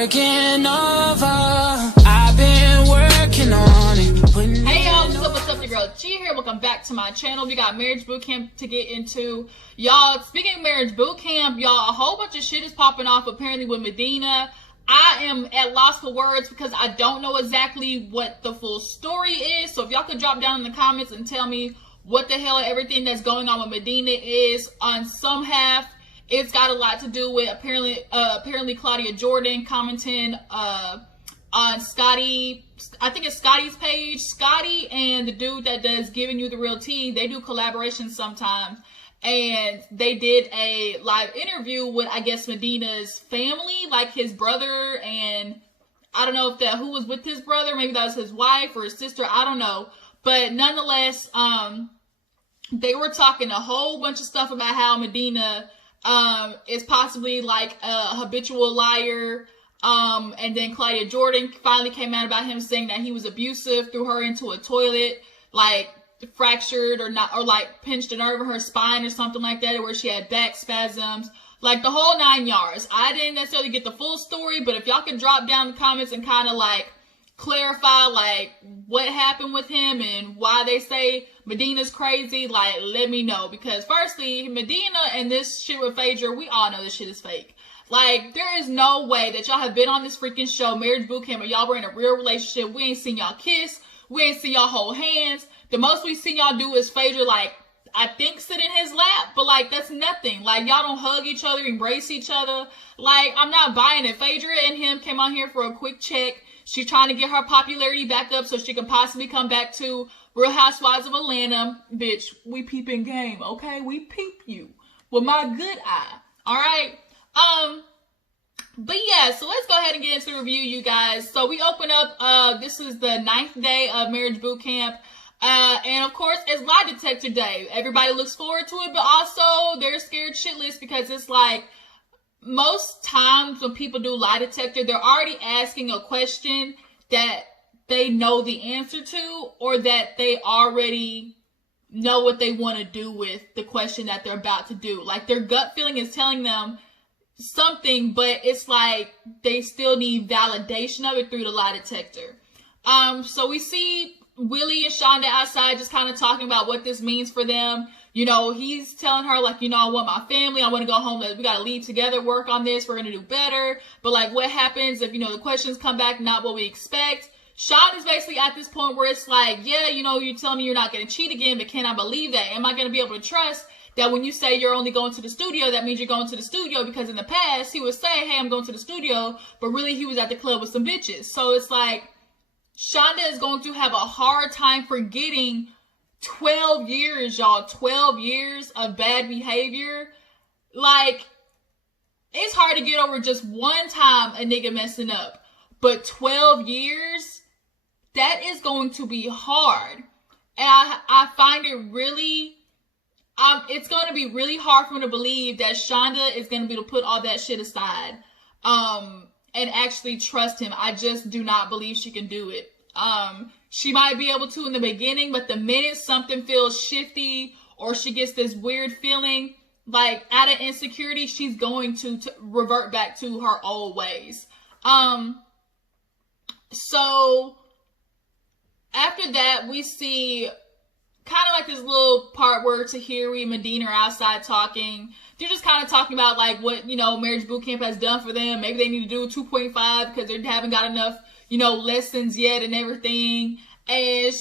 Working over, I've been working on it. Hey y'all, what's up, your girl G here. Welcome back to my channel. We got marriage boot camp to get into. Y'all, speaking of marriage boot camp, y'all, a whole bunch of shit is popping off apparently with Medina. I am at loss for words because I don't know exactly what the full story is. So if y'all could drop down in the comments and tell me what the hell everything that's going on with Medina is. On some half, it's got a lot to do with apparently Claudia Jordan commenting on Scotty, I think it's Scotty's page. Scotty and the dude that does Giving You the Real Tea, they do collaborations sometimes. And they did a live interview with, I guess, Medina's family, like his brother, and I don't know if that who was with his brother, maybe that was his wife or his sister, I don't know. But nonetheless, they were talking a whole bunch of stuff about how Medina is possibly like a habitual liar. And then Claudia Jordan finally came out about him saying that he was abusive, threw her into a toilet, like fractured or like pinched a nerve in her spine or something like that, where she had back spasms, like the whole 9 yards. I didn't necessarily get the full story, but if y'all can drop down in the comments and kind of like clarify like what happened with him and why they say Medina's crazy, like let me know. Because firstly, Medina and this shit with Phaedra, we all know this shit is fake. Like, there is no way that y'all have been on this freaking show, Marriage Boot Camp, and y'all were in a real relationship. We ain't seen y'all kiss. We ain't seen y'all hold hands. The most we seen y'all do is Phaedra, like, I think sit in his lap, but like, that's nothing. Like, y'all don't hug each other, embrace each other. Like, I'm not buying it. Phaedra and him came on here for a quick check. She's trying to get her popularity back up so she can possibly come back to Real Housewives of Atlanta. Bitch, we peeping game, okay? We peep you with my good eye, all right? But yeah, so let's go ahead and get into the review, you guys. So we open up, this is the 9th day of Marriage Boot Camp. And of course, it's lie detector day. Everybody looks forward to it, but also they're scared shitless because it's like, most times when people do lie detector, they're already asking a question that they know the answer to, or that they already know what they want to do with the question that they're about to do. Like, their gut feeling is telling them something, but it's like they still need validation of it through the lie detector. So we see Willie and Shonda outside just kind of talking about what this means for them. You know, he's telling her, like, you know, I want my family. I want to go home. We got to leave together, work on this. We're going to do better. But, like, what happens if, you know, the questions come back not what we expect? Shonda's basically at this point where it's like, yeah, you know, you're telling me you're not going to cheat again, but can I believe that? Am I going to be able to trust that when you say you're only going to the studio, that means you're going to the studio? Because in the past, he would say, hey, I'm going to the studio, but really he was at the club with some bitches. So it's like, Shonda is going to have a hard time forgetting 12 years, y'all. 12 years of bad behavior. Like, it's hard to get over just one time a nigga messing up. But 12 years, that is going to be hard. And I find it really, it's going to be really hard for me to believe that Shonda is going to be able to put all that shit aside and actually trust him. I just do not believe she can do it. She might be able to in the beginning, but the minute something feels shifty or she gets this weird feeling, like out of insecurity, she's going to revert back to her old ways. So after that, we see kind of like this little part where Tahiri and Medina are outside talking. They're just kind of talking about like what, you know, Marriage Boot Camp has done for them. Maybe they need to do 2.5 because they haven't got enough, you know, lessons yet and everything. And,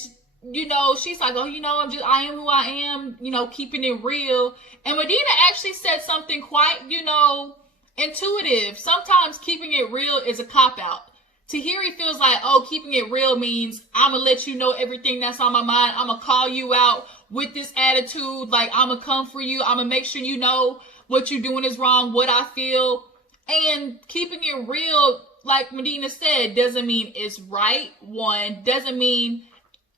you know, she's like, oh, you know, I am who I am, you know, keeping it real. And Medina actually said something quite, you know, intuitive. Sometimes keeping it real is a cop-out. Tahiri feels like, oh, keeping it real means I'm going to let you know everything that's on my mind. I'm going to call you out with this attitude. Like, I'm going to come for you. I'm going to make sure you know what you're doing is wrong, what I feel. And keeping it real, like Medina said, doesn't mean it's right. One, doesn't mean,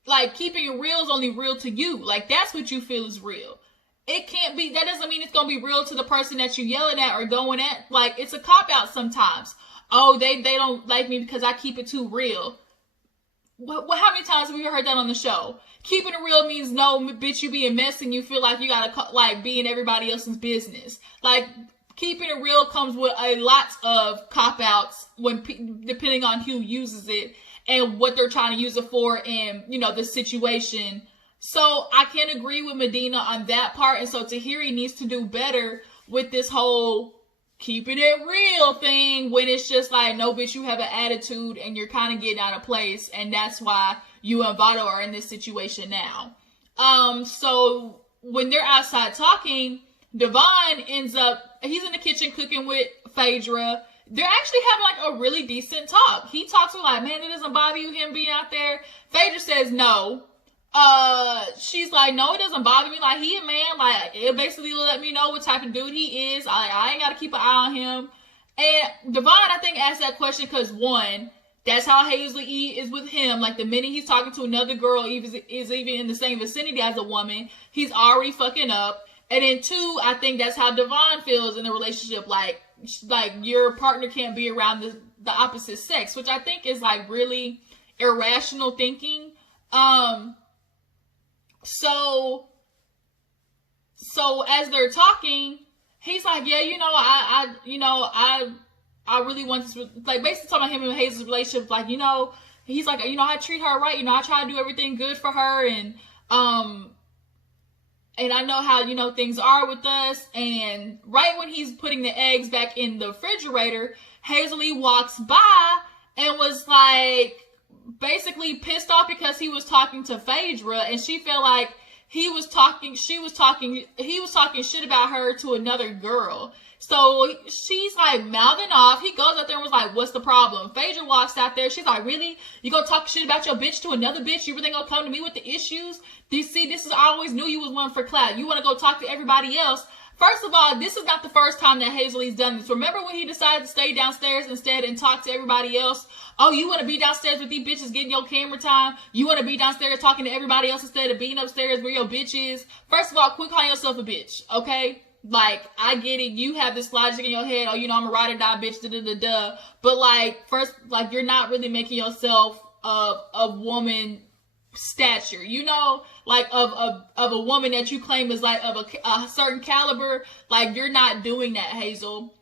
like, keeping it real is only real to you. Like, that's what you feel is real. It can't be, that doesn't mean it's going to be real to the person that you're yelling at or going at. Like, it's a cop-out sometimes. Oh, they don't like me because I keep it too real. How many times have we heard that on the show? Keeping it real means no, bitch, you being messy and you feel like you gotta like be in everybody else's business. Like, keeping it real comes with a lot of cop-outs depending on who uses it and what they're trying to use it for and, you know, the situation. So I can agree with Medina on that part. And so Tahiri needs to do better with this whole keeping it real thing when it's just like, no, bitch, you have an attitude and you're kind of getting out of place. And that's why you and Vado are in this situation now. So when they're outside talking, Devon ends up, he's in the kitchen cooking with Phaedra. They're actually having like a really decent talk. He talks to her like, man, it doesn't bother you him being out there? Phaedra says no. She's like, no, it doesn't bother me. Like, he a man. Like, it basically let me know what type of dude he is. I ain't got to keep an eye on him. And Devon, I think, asked that question because, one, that's how Hazel E is with him. Like, the minute he's talking to another girl, is even in the same vicinity as a woman, he's already fucking up. And then two, I think that's how Devon feels in the relationship. Like your partner can't be around the opposite sex, which I think is like really irrational thinking. So as they're talking, he's like, yeah, you know, I really want this, like, basically talking about him and Hazel's relationship. Like, you know, he's like, you know, I treat her right. You know, I try to do everything good for her. And I know how, you know, things are with us. And right when he's putting the eggs back in the refrigerator, Hazel E walks by and was like, basically pissed off because he was talking to Phaedra, and she felt like he was talking shit about her to another girl. So she's like mouthing off. He goes out there and was like, what's the problem? Phaedra walks out there. She's like, really? You gonna talk shit about your bitch to another bitch? You really gonna come to me with the issues? Do you see, this is, I always knew you was one for clout. You wanna go talk to everybody else? First of all, this is not the first time that Hazelie's done this. Remember when he decided to stay downstairs instead and talk to everybody else? Oh, you want to be downstairs with these bitches getting your camera time? You want to be downstairs talking to everybody else instead of being upstairs where your bitch is? First of all, quit calling yourself a bitch, okay? Like, I get it. You have this logic in your head. Oh, you know, I'm a ride or die bitch, da-da-da-da. But, like, first, like, you're not really making yourself a woman stature, you know, like of a woman that you claim is like of a certain caliber. Like, you're not doing that, Hazel.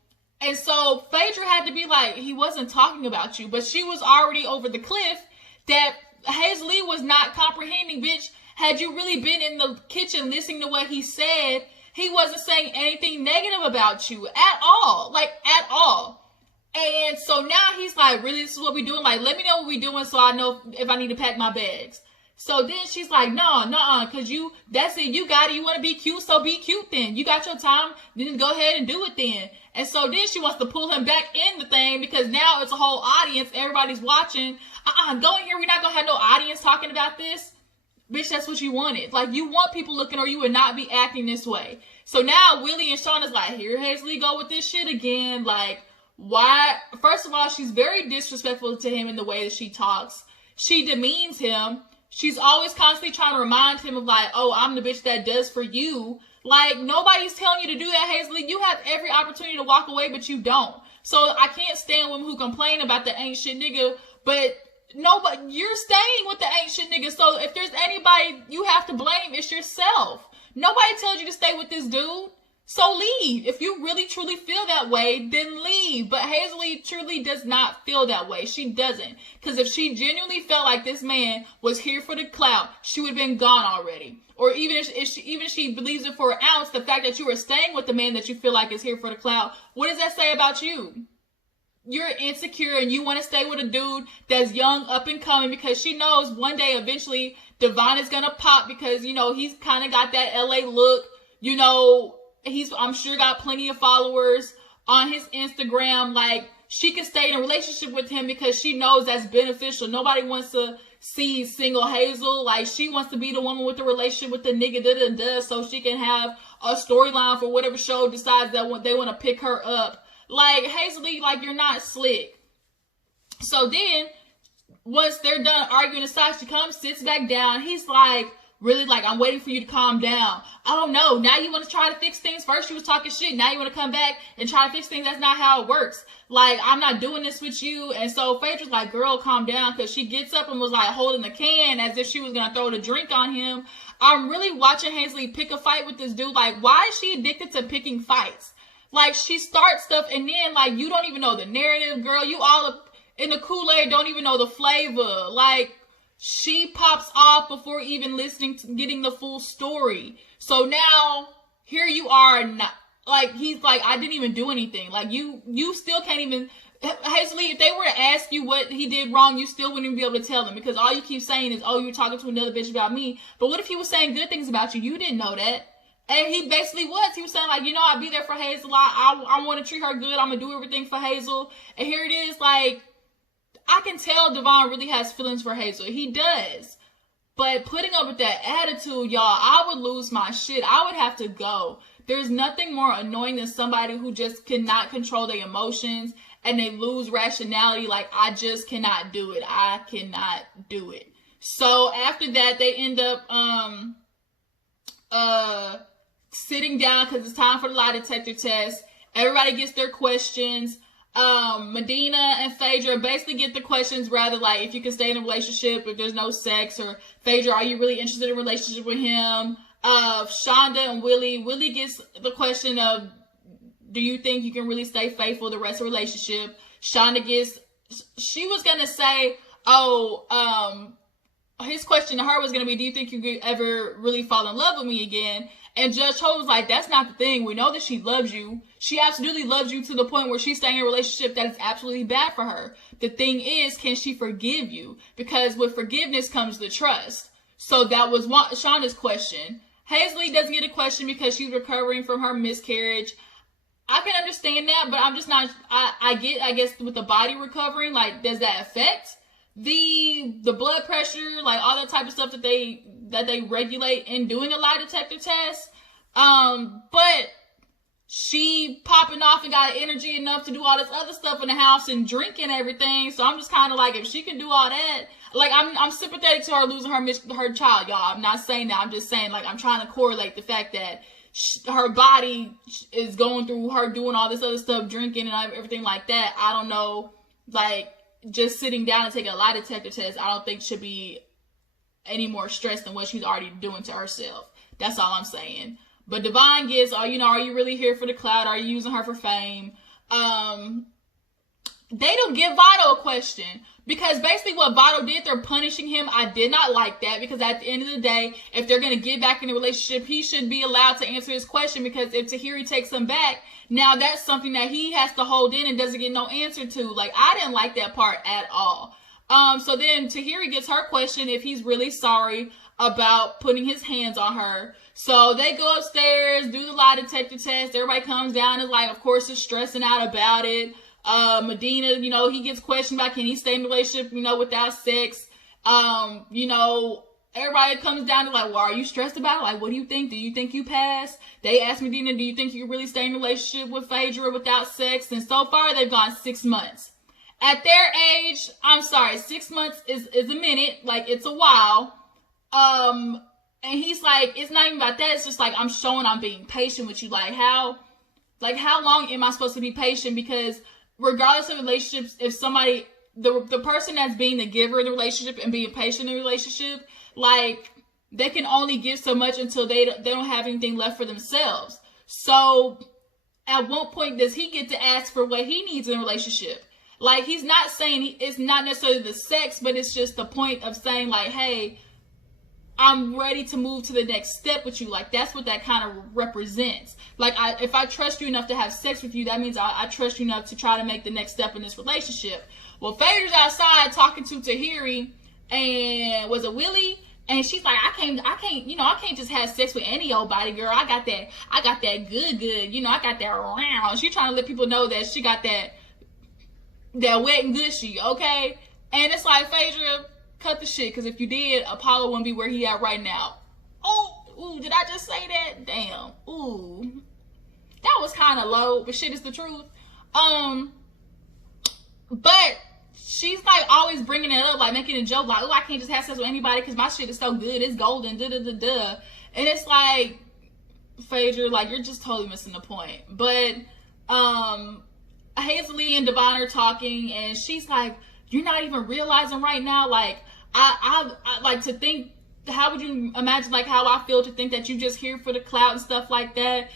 And so Phaedra had to be like, he wasn't talking about you, but she was already over the cliff that Hazel Lee was not comprehending. Bitch, had you really been in the kitchen listening to what he said, he wasn't saying anything negative about you at all, like at all. And so now he's like, really, this is what we doing? Like, let me know what we doing so I know if I need to pack my bags. So then she's like, no, because that's it. You got it. You want to be cute, so be cute then. You got your time, then go ahead and do it then. And so then she wants to pull him back in the thing because now it's a whole audience. Everybody's watching. Go in here. We're not going to have no audience talking about this. Bitch, that's what you wanted. Like, you want people looking or you would not be acting this way. So now Willie and Sean is like, here Hazel go with this shit again. Like, why? First of all, she's very disrespectful to him in the way that she talks. She demeans him. She's always constantly trying to remind him of like, oh, I'm the bitch that does for you. Like, nobody's telling you to do that, Hazel. You have every opportunity to walk away, but you don't. So I can't stand women who complain about the ain't shit nigga, but nobody, you're staying with the ain't shit nigga. So if there's anybody you have to blame, it's yourself. Nobody tells you to stay with this dude. So leave. If you really truly feel that way, then leave. But Hazel truly does not feel that way. She doesn't. Because if she genuinely felt like this man was here for the clout, she would have been gone already. Or even if she believes it for an ounce, the fact that you are staying with the man that you feel like is here for the clout, what does that say about you? You're insecure and you want to stay with a dude that's young, up and coming, because she knows one day eventually Devon is going to pop because, you know, he's kind of got that LA look, you know. He's, I'm sure, got plenty of followers on his Instagram. Like, she can stay in a relationship with him because she knows that's beneficial. Nobody wants to see single Hazel. Like, she wants to be the woman with the relationship with the nigga da-da-da, so she can have a storyline for whatever show decides that they want to pick her up. Like, Hazel, like, you're not slick. So then, once they're done arguing aside, she comes, sits back down. He's like, really, like, I'm waiting for you to calm down. Oh no, now you want to try to fix things? First you was talking shit, now you want to come back and try to fix things? That's not how it works. Like, I'm not doing this with you. And so Phaedra's like, girl, calm down, because she gets up and was like holding the can as if she was gonna throw the drink on him. I'm really watching Hazel pick a fight with this dude. Like, why is she addicted to picking fights? Like, she starts stuff and then, like, you don't even know the narrative, girl. You all in the Kool-Aid don't even know the flavor. Like, she pops off before even listening to getting the full story. So now, here you are, not, like, he's like, I didn't even do anything. Like, you still can't even, Hazel, if they were to ask you what he did wrong, you still wouldn't even be able to tell them, because all you keep saying is, oh, you're talking to another bitch about me. But what if he was saying good things about you? You didn't know that. And he basically was. He was saying, like, you know, I'll be there for Hazel. I want to treat her good. I'm going to do everything for Hazel. And here it is, like, I can tell Devon really has feelings for Hazel. He does. But putting up with that attitude, y'all, I would lose my shit. I would have to go. There's nothing more annoying than somebody who just cannot control their emotions and they lose rationality. Like, I just cannot do it. I cannot do it. So after that, they end up sitting down because it's time for the lie detector test. Everybody gets their questions. Medina and Phaedra basically get the questions rather like, if you can stay in a relationship if there's no sex, or Phaedra, are you really interested in a relationship with him? Shonda and Willie gets the question of, do you think you can really stay faithful the rest of the relationship? Shonda gets, she was gonna say, his question to her was gonna be, do you think you could ever really fall in love with me again? And Judge Ho was like, that's not the thing. We know that she loves you. She absolutely loves you to the point where she's staying in a relationship that is absolutely bad for her. The thing is, can she forgive you? Because with forgiveness comes the trust. So that was Shonda's question. Hazel doesn't get a question because she's recovering from her miscarriage. I can understand that, but I'm just not, I guess with the body recovering, like, does that affect the blood pressure, like all that type of stuff that they regulate in doing a lie detector test? But she popping off and got energy enough to do all this other stuff in the house and drinking everything. So I'm just kind of like, if she can do all that, like, I'm sympathetic to her losing her child, y'all. I'm not saying that. I'm just saying, like, I'm trying to correlate the fact that her body is going through her doing all this other stuff, drinking and everything like that. I don't know, like, just sitting down and taking a lie detector test, I don't think should be any more stress than what she's already doing to herself. That's all I'm saying. But Devon gets, are you really here for the clout? Are you using her for fame? They don't give Votto a question, because basically what Votto did, they're punishing him. I did not like that, because at the end of the day, if they're going to get back in the relationship, he should be allowed to answer his question, because if Tahiri takes him back, now that's something that he has to hold in and doesn't get no answer to. Like, I didn't like that part at all. So then Tahiri gets her question if he's really sorry about putting his hands on her. So they go upstairs, do the lie detector test. Everybody comes down and, like, of course, is stressing out about it. Medina, he gets questioned about, can he stay in a relationship, without sex? Everybody comes down to, like, well, are you stressed about it? Like, what do you think? Do you think you passed? They asked Medina, do you think you can really stay in a relationship with Phaedra without sex? And so far, they've gone 6 months. At their age, I'm sorry, 6 months is a minute. Like, it's a while. And he's like, it's not even about that. It's just like, I'm showing I'm being patient with you. Like, how long am I supposed to be patient? Because regardless of relationships, if somebody, the person that's being the giver in the relationship and being patient in the relationship, like, they can only give so much until they don't have anything left for themselves. So at what point does he get to ask for what he needs in a relationship? Like, he's not saying it's not necessarily the sex, but it's just the point of saying, like, hey, I'm ready to move to the next step with you. Like, that's what that kind of represents. Like, if I trust you enough to have sex with you, that means I trust you enough to try to make the next step in this relationship. Well, Phaedra's outside talking to Tahiri, and was it Willie? And she's like, I can't just have sex with any old body, girl. I got that good, I got that round. She's trying to let people know that she got that wet and gushy, okay? And it's like, Phaedra, cut the shit, because if you did, Apollo wouldn't be where he at right now. Ooh, did I just say that? Damn. Ooh. That was kind of low, but shit is the truth. But she's like always bringing it up, like making a joke, like, oh, I can't just have sex with anybody because my shit is so good, it's golden, da-da-da-da. And it's like, Phaedra, like, you're just totally missing the point. But Hazel and Devon are talking, and she's like, you're not even realizing right now, like, I like to think, how would you imagine, like, how I feel to think that you just here for the clout and stuff like that?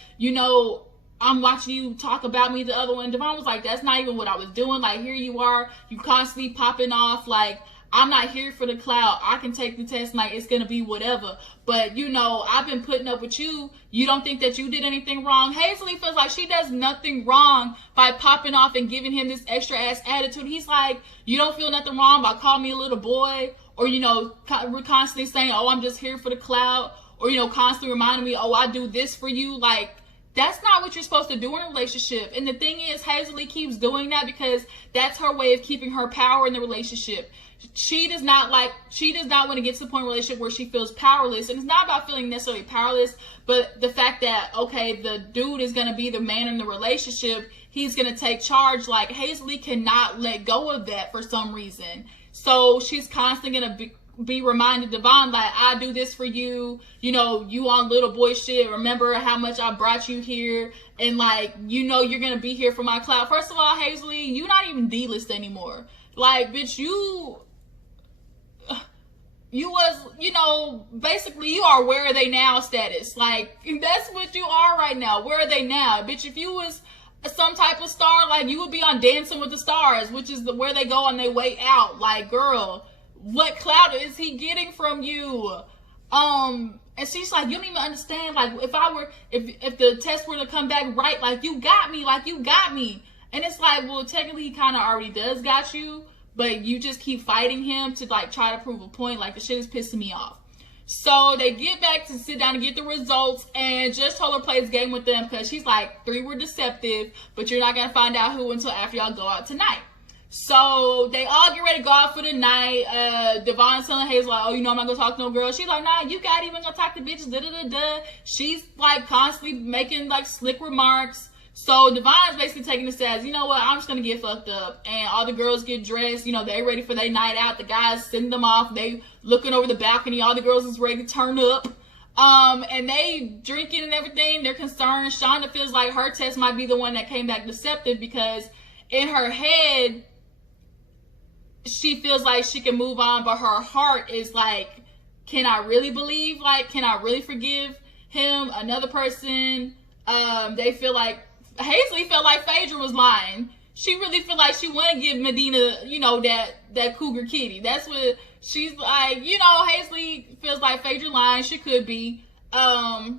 I'm watching you talk about me, the other one. Devon was like, that's not even what I was doing. Like, here you are, you constantly popping off. Like, I'm not here for the clout. I can take the test, like, it's gonna be whatever. But, you know, I've been putting up with you. You don't think that you did anything wrong. Hazel feels like she does nothing wrong by popping off and giving him this extra ass attitude. He's like, you don't feel nothing wrong by calling me a little boy, or, you know, we're constantly saying, oh, I'm just here for the clout, or, you know, constantly reminding me, oh, I do this for you. Like, that's not what you're supposed to do in a relationship. And the thing is, Hazel keeps doing that because that's her way of keeping her power in the relationship. She does not want to get to the point in a relationship where she feels powerless. And it's not about feeling necessarily powerless, but the fact that, okay, the dude is going to be the man in the relationship. He's going to take charge. Like, Hazel cannot let go of that for some reason. So she's constantly going to be reminded Devon, like, I do this for you, you know, you on little boy shit, remember how much I brought you here, and like, you know, you're gonna be here for my clout. First of all, Hazel, you not even D-list anymore. Like, bitch, you was, you know, basically you are where are they now status. Like, that's what you are right now. Where are they now? Bitch, if you was some type of star, like, you would be on Dancing with the Stars, which is where they go on their way out. Like, girl, what clout is he getting from you? And she's like, you don't even understand. Like, if the test were to come back right, like, you got me. Like, you got me. And it's like, well, technically he kind of already does got you, but you just keep fighting him to, like, try to prove a point. Like, the shit is pissing me off. So they get back to sit down and get the results, and just told her plays game with them because she's like, 3 were deceptive, but you're not going to find out who until after y'all go out tonight. So they all get ready to go out for the night. Devon's telling Hazel, like, oh, you know, I'm not gonna talk to no girl. She's like, nah, you got it, even gonna talk to bitches, da da da da. She's like constantly making like slick remarks. So Devon's basically taking this as, you know what, I'm just gonna get fucked up. And all the girls get dressed, you know, they ready for their night out. The guys sending them off, they looking over the balcony, all the girls is ready to turn up. And they drinking and everything. They're concerned. Shonda feels like her test might be the one that came back deceptive because in her head, she feels like she can move on, but her heart is like, can I really believe? Like, can I really forgive him? Another person, they feel like, Hazel felt like Phaedra was lying. She really feel like she want to give Medina, you know, that cougar kitty. That's what she's like, you know, Hazel feels like Phaedra lying. She could be. So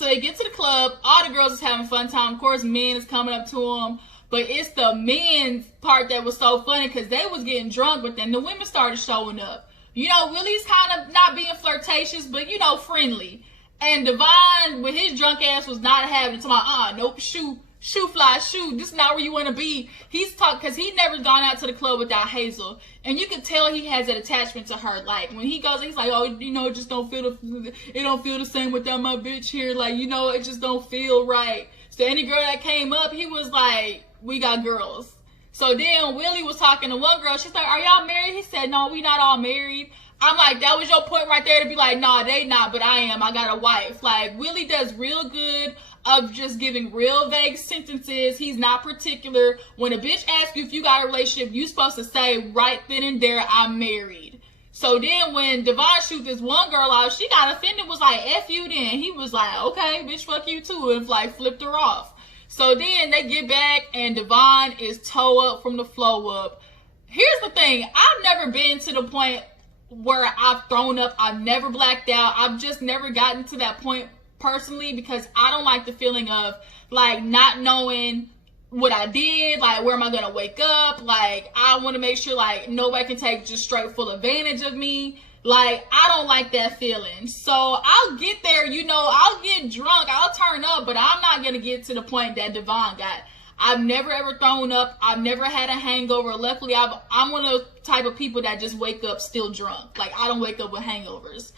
they get to the club. All the girls is having a fun time. Of course, men is coming up to them. But it's the men's part that was so funny because they was getting drunk, but then the women started showing up. You know, Willie's kind of not being flirtatious, but, you know, friendly. And Devon, with his drunk ass, was not having it. To my, nope, shoe, fly, shoe. This is not where you want to be. He's talking, because he never gone out to the club without Hazel. And you can tell he has an attachment to her. Like, when he goes, he's like, oh, you know, it just don't feel it don't feel the same without my bitch here. Like, you know, it just don't feel right. So any girl that came up, he was like, we got girls. So then Willie was talking to one girl. She's like, are y'all married? He said, no, we not all married. I'm like, that was your point right there to be like, nah, they not, but I am. I got a wife. Like, Willie does real good of just giving real vague sentences. He's not particular. When a bitch asks you if you got a relationship, you supposed to say right then and there, I'm married. So then when Devon shoot this one girl out, she got offended, was like, F you then. He was like, okay, bitch, fuck you too, and like flipped her off. So then they get back and Devon is toe up from the flow up. Here's the thing. I've never been to the point where I've thrown up. I've never blacked out. I've just never gotten to that point personally because I don't like the feeling of like not knowing what I did. Like, where am I going to wake up? Like, I want to make sure like nobody can take just straight full advantage of me. Like, I don't like that feeling. So I'll get there, you know, I'll get drunk, I'll turn up, but I'm not going to get to the point that Devon got. I've never ever thrown up. I've never had a hangover. Luckily, I'm one of the type of people that just wake up still drunk. Like, I don't wake up with hangovers.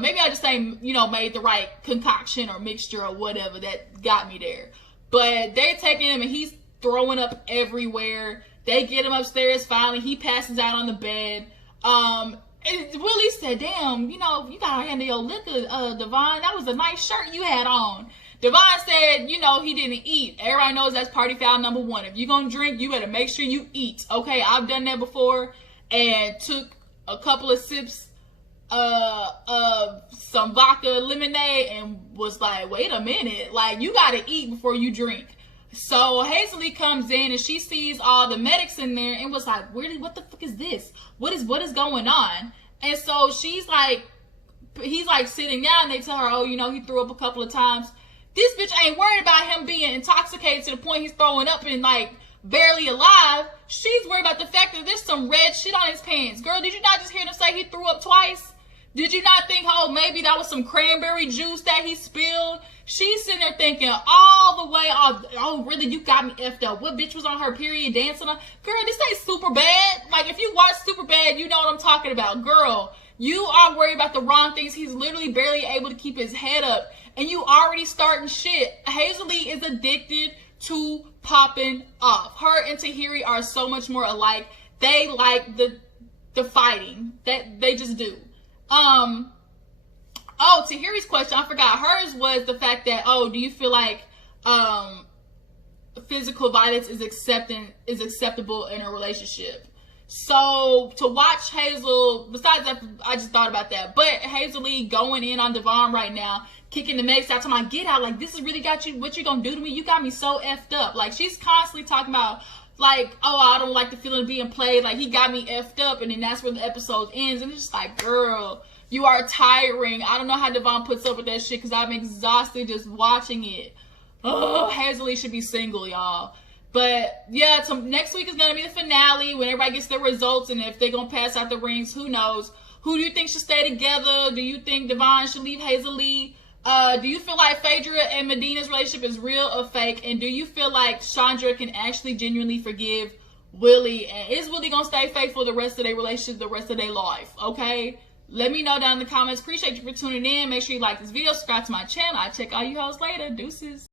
Maybe I just ain't, you know, made the right concoction or mixture or whatever that got me there. But they taking him and he's throwing up everywhere. They get him upstairs finally. He passes out on the bed. And Willie said, damn, you know, you gotta handle your liquor, Devon. That was a nice shirt you had on. Devon said, you know, he didn't eat. Everybody knows that's party foul number 1. If you're gonna drink, you better make sure you eat. Okay, I've done that before and took a couple of sips some vodka lemonade and was like, wait a minute, like, you gotta eat before you drink. So Hazel comes in and she sees all the medics in there and was like, really, what the fuck is this? What is going on? And so she's like, he's like sitting down and they tell her, oh, you know, he threw up a couple of times. This bitch ain't worried about him being intoxicated to the point he's throwing up and like barely alive. She's worried about the fact that there's some red shit on his pants. Girl, did you not just hear them say he threw up twice? Did you not think, oh, maybe that was some cranberry juice that he spilled? She's sitting there thinking all the way, oh, really, you got me effed up. What bitch was on her period dancing on? Girl, this ain't super bad. Like, if you watch Super Bad, you know what I'm talking about. Girl, you are worried about the wrong things. He's literally barely able to keep his head up. And you already starting shit. Hazel is addicted to popping off. Her and Tahiri are so much more alike. They like the fighting. That they just do. Oh, Tahiri's question, I forgot. Hers was the fact that, oh, do you feel like physical violence is acceptable in a relationship? So to watch Hazel, besides that, I just thought about that. But Hazel going in on Devon right now, kicking the mates out, talking about, get out, like, this has really got you, what you gonna do to me? You got me so effed up. Like, she's constantly talking about, like, oh, I don't like the feeling of being played, like, he got me effed up, and then that's where the episode ends, and it's just like, girl, you are tiring. I don't know how Devon puts up with that shit, because I'm exhausted just watching it. Oh, Hazel should be single, y'all. But, yeah, so next week is going to be the finale, when everybody gets their results, and if they're going to pass out the rings, who knows? Who do you think should stay together? Do you think Devon should leave Hazel? Do you feel like Phaedra and Medina's relationship is real or fake? And do you feel like Chandra can actually genuinely forgive Willie? And is Willie going to stay faithful the rest of their relationship, the rest of their life? Okay? Let me know down in the comments. Appreciate you for tuning in. Make sure you like this video. Subscribe to my channel. I'll check all you hoes later. Deuces.